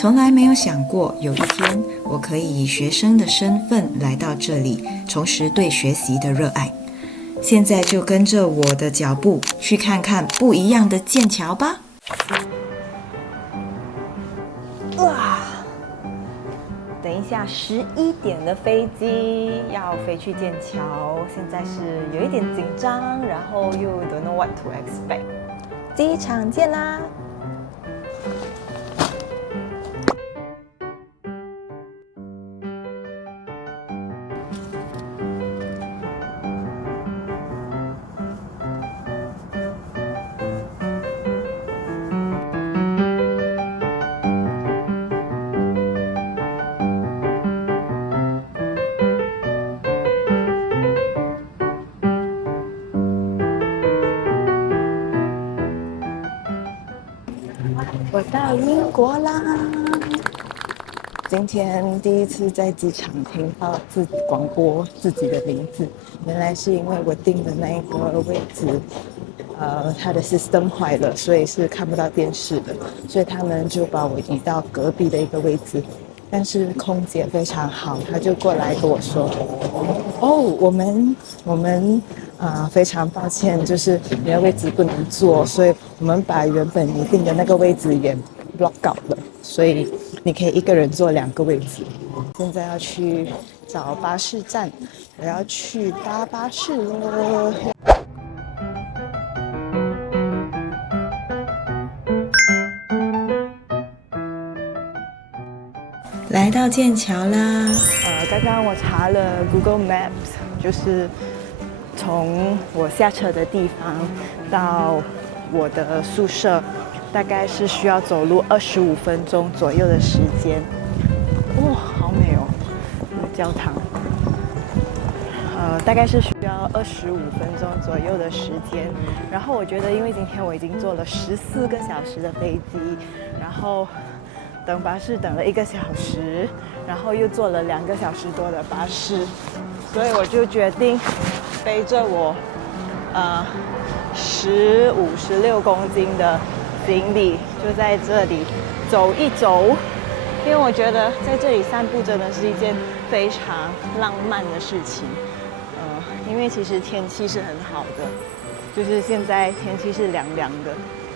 从来没有想过有一天我可以以学生的身份来到这里，重拾对学习的热爱。现在就跟着我的脚步去看看不一样的剑桥吧。哇！等一下11点的飞机要飞去剑桥，现在是有一点紧张，然后又 don't know what to expect。机场见啦！我到英国啦！今天第一次在机场听到广播自己的名字，原来是因为我订的那一个位置，它的 system 坏了，所以是看不到电视的，所以他们就把我移到隔壁的一个位置。但是空姐非常好，她就过来跟我说：“哦，我们非常抱歉，就是你的位置不能坐，所以我们把原本你订的那个位置也 block out 了，所以你可以一个人坐2个位置。”现在要去找巴士站，我要去搭巴士了。来到剑桥啦！刚刚我查了 Google Maps， 就是从我下车的地方到我的宿舍，大概是需要走路25分钟左右的时间。哇，好美哦！教堂。大概是需要25分钟左右的时间。然后我觉得，因为今天我已经坐了14个小时的飞机，然后等巴士等了1个小时，然后又坐了2个小时多的巴士，所以我就决定背着我15-16公斤的行李，就在这里走一走。因为我觉得在这里散步真的是一件非常浪漫的事情。因为其实天气是很好的，就是现在天气是凉凉的。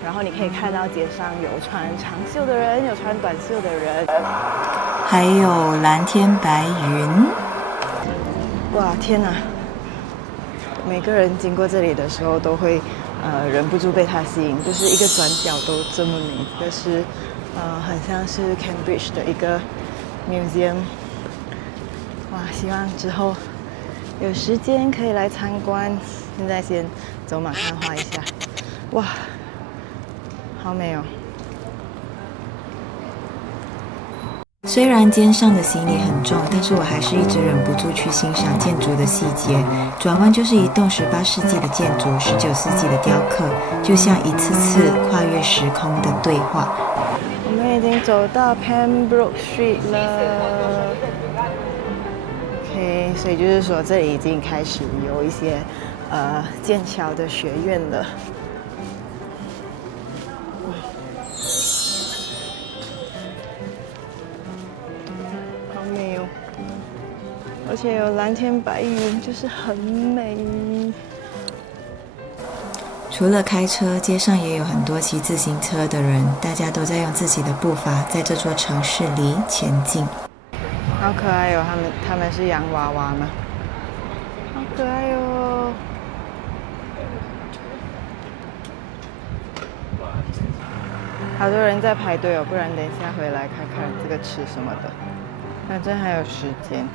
然后你可以看到街上有穿长袖的人，有穿短袖的人，还有蓝天白云。哇，天哪！每个人经过这里的时候都会忍不住被它吸引，就是一个转角都这么美。这是很像是 Cambridge 的一个 museum。哇，希望之后有时间可以来参观。现在先走马看花一下。哇！好美哦！虽然肩上的行李很重，但是我还是一直忍不住去欣赏建筑的细节。转弯就是一栋18世纪的建筑，19世纪的雕刻，就像一次次跨越时空的对话。我们已经走到 Pembroke Street 了。OK， 所以就是说这里已经开始有一些剑桥的学院了。而且有蓝天白云，就是很美。除了开车，街上也有很多骑自行车的人，大家都在用自己的步伐在这座城市里前进。好可爱哦！他们是洋娃娃吗？好可爱哦！好多人在排队哦，不然等一下回来看看这个吃什么的。反正还有时间。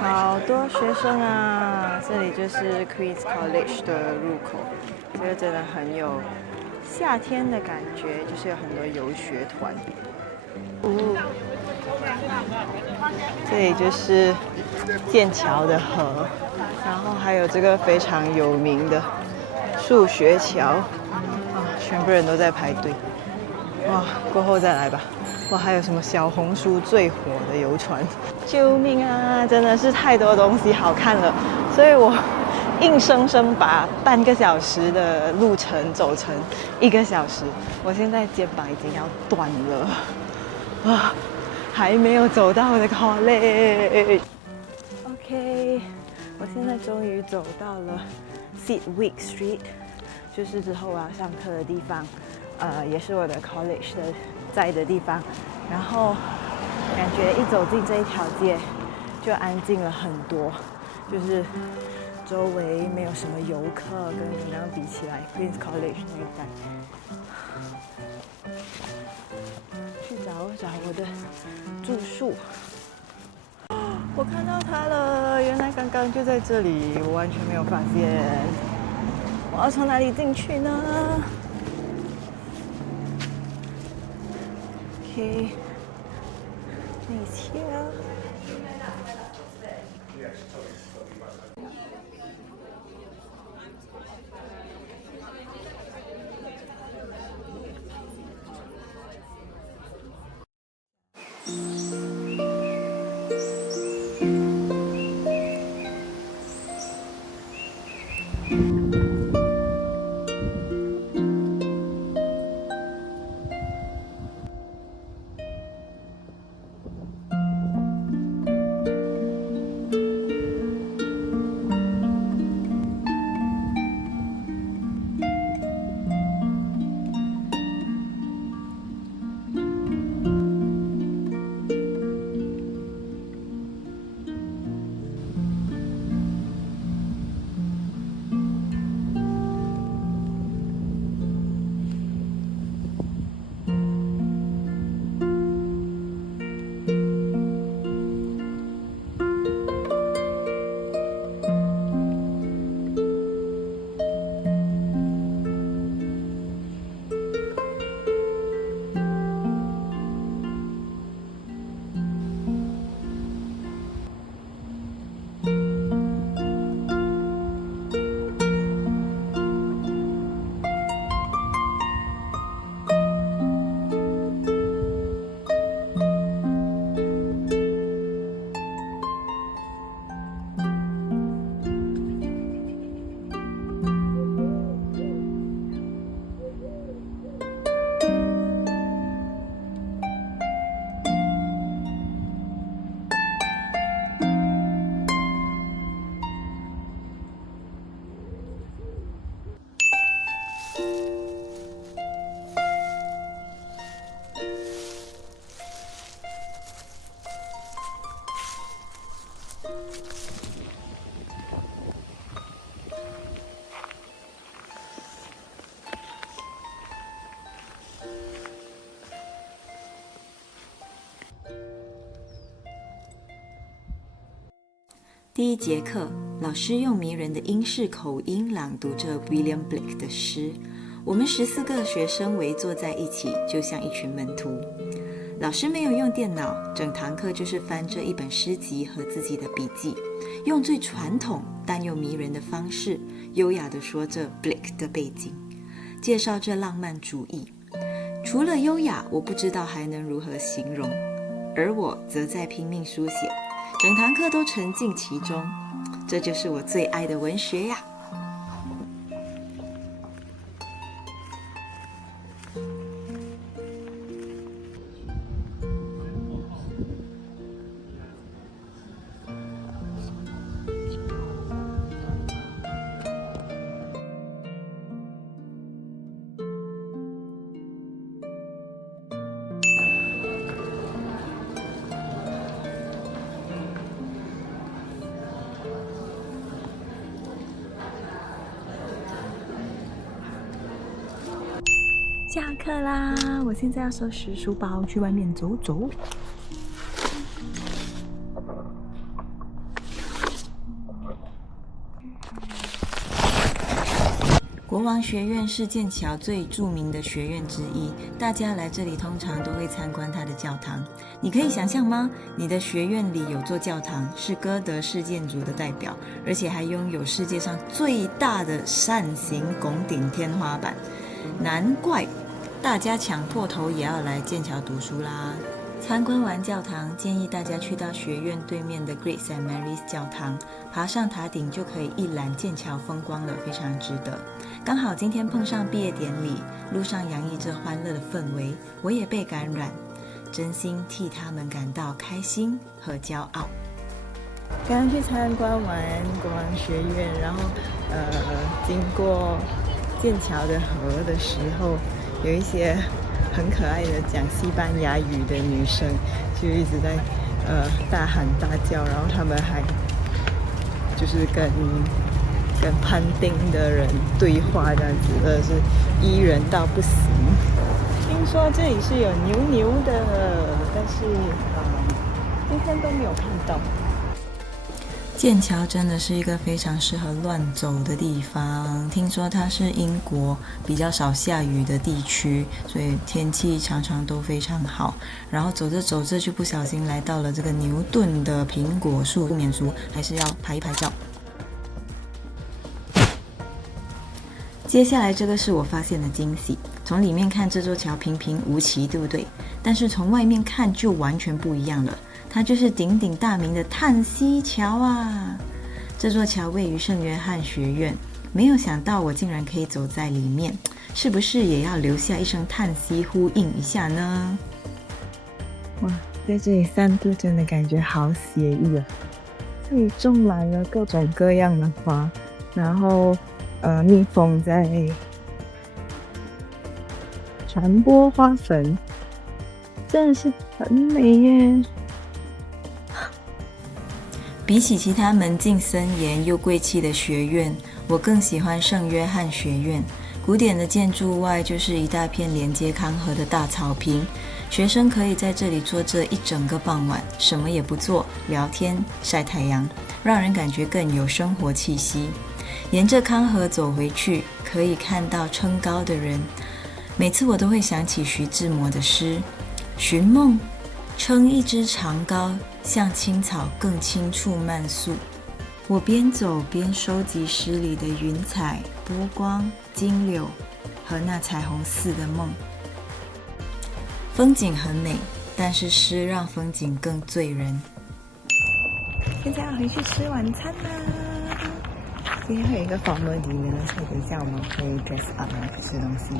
好多学生啊！这里就是 Queen's College 的入口，这个真的很有夏天的感觉，就是有很多游学团。这里就是剑桥的河，然后还有这个非常有名的数学桥全部人都在排队。哇，过后再来吧。哇，还有什么小红书最火的游船？救命啊！真的是太多东西好看了，所以我硬生生把半个小时的路程走成1个小时。我现在肩膀已经要断了啊，还没有走到我的 college。OK， 我现在终于走到了 Sidgwick Street， 就是之后我要上课的地方，也是我的 college 的在的地方。然后感觉一走进这一条街，就安静了很多，就是周围没有什么游客，跟刚刚比起来 ，Queen's College 那一带。去找我的住宿。我看到它了，原来刚刚就在这里，我完全没有发现。我要从哪里进去呢 ？OK， Nice here。第一节课，老师用迷人的英式口音朗读着 William Blake 的诗。我们14个学生围坐在一起，就像一群门徒。老师没有用电脑，整堂课就是翻着一本诗集和自己的笔记，用最传统但又迷人的方式，优雅地说着 Blake 的背景，介绍着浪漫主义。除了优雅，我不知道还能如何形容。而我则在拼命书写，整堂课都沉浸其中。这就是我最爱的文学呀！下课啦！我现在要收拾书包，去外面走走。国王学院是剑桥最著名的学院之一，大家来这里通常都会参观它的教堂。你可以想象吗？你的学院里有座教堂，是哥德式建筑的代表，而且还拥有世界上最大的扇形拱顶天花板。难怪大家抢破头也要来剑桥读书啦！参观完教堂，建议大家去到学院对面的 Great St. Mary's 教堂，爬上塔顶就可以一览剑桥风光了，非常值得。刚好今天碰上毕业典礼，路上洋溢着欢乐的氛围，我也被感染，真心替他们感到开心和骄傲。刚刚去参观完国王学院，然后经过剑桥的河的时候，有一些很可爱的讲西班牙语的女生就一直在大喊大叫，然后他们还就是跟判定的人对话这样子，真的是依人到不行。听说这里是有牛的，但是今天都没有看到。剑桥真的是一个非常适合乱走的地方，听说它是英国比较少下雨的地区，所以天气常常都非常好。然后走着走着就不小心来到了这个牛顿的苹果树，不免俗还是要拍一拍照。接下来这个是我发现的惊喜，从里面看这座桥平平无奇，对不对？但是从外面看就完全不一样了。它就是鼎鼎大名的叹息桥啊！这座桥位于圣约翰学院，没有想到我竟然可以走在里面，是不是也要留下一声叹息呼应一下呢？哇，在这里散步真的感觉好写意啊！这里种满了各种各样的花，然后蜜蜂在传播花粉，真的是很美耶！比起其他门禁森严又贵气的学院，我更喜欢圣约翰学院。古典的建筑外就是一大片连接康河的大草坪，学生可以在这里坐这一整个傍晚，什么也不做，聊天晒太阳，让人感觉更有生活气息。沿着康河走回去，可以看到撑篙的人。每次我都会想起徐志摩的诗：寻梦，撑一支长篙，向青草更青处漫溯。我边走边收集诗里的云彩、波光、金柳和那彩虹似的梦。风景很美，但是诗让风景更醉人。现在要回去吃晚餐啦！今天会有一个 formal dinner，所以等一下我们可以 dress up 去吃东西。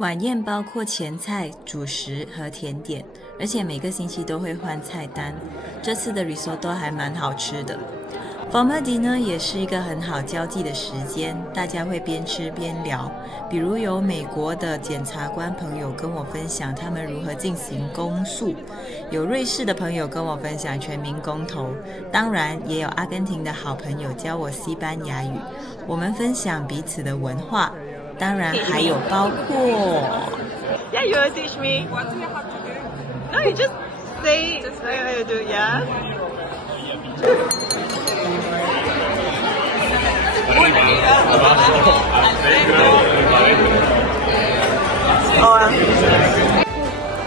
晚宴包括前菜、主食和甜点，而且每个星期都会换菜单。这次的 risotto 还蛮好吃的。Formal dinner 也是一个很好交际的时间，大家会边吃边聊。比如有美国的检察官朋友跟我分享他们如何进行公诉，有瑞士的朋友跟我分享全民公投，当然也有阿根廷的好朋友教我西班牙语。我们分享彼此的文化。当然还有包括 Yeah, you will teach me. What do you have to do? No, you just say what you do, yeah?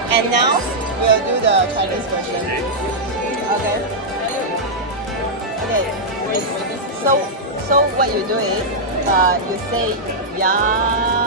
And now we'll do the Chinese version. Okay. Okay. So what you do is you say 呀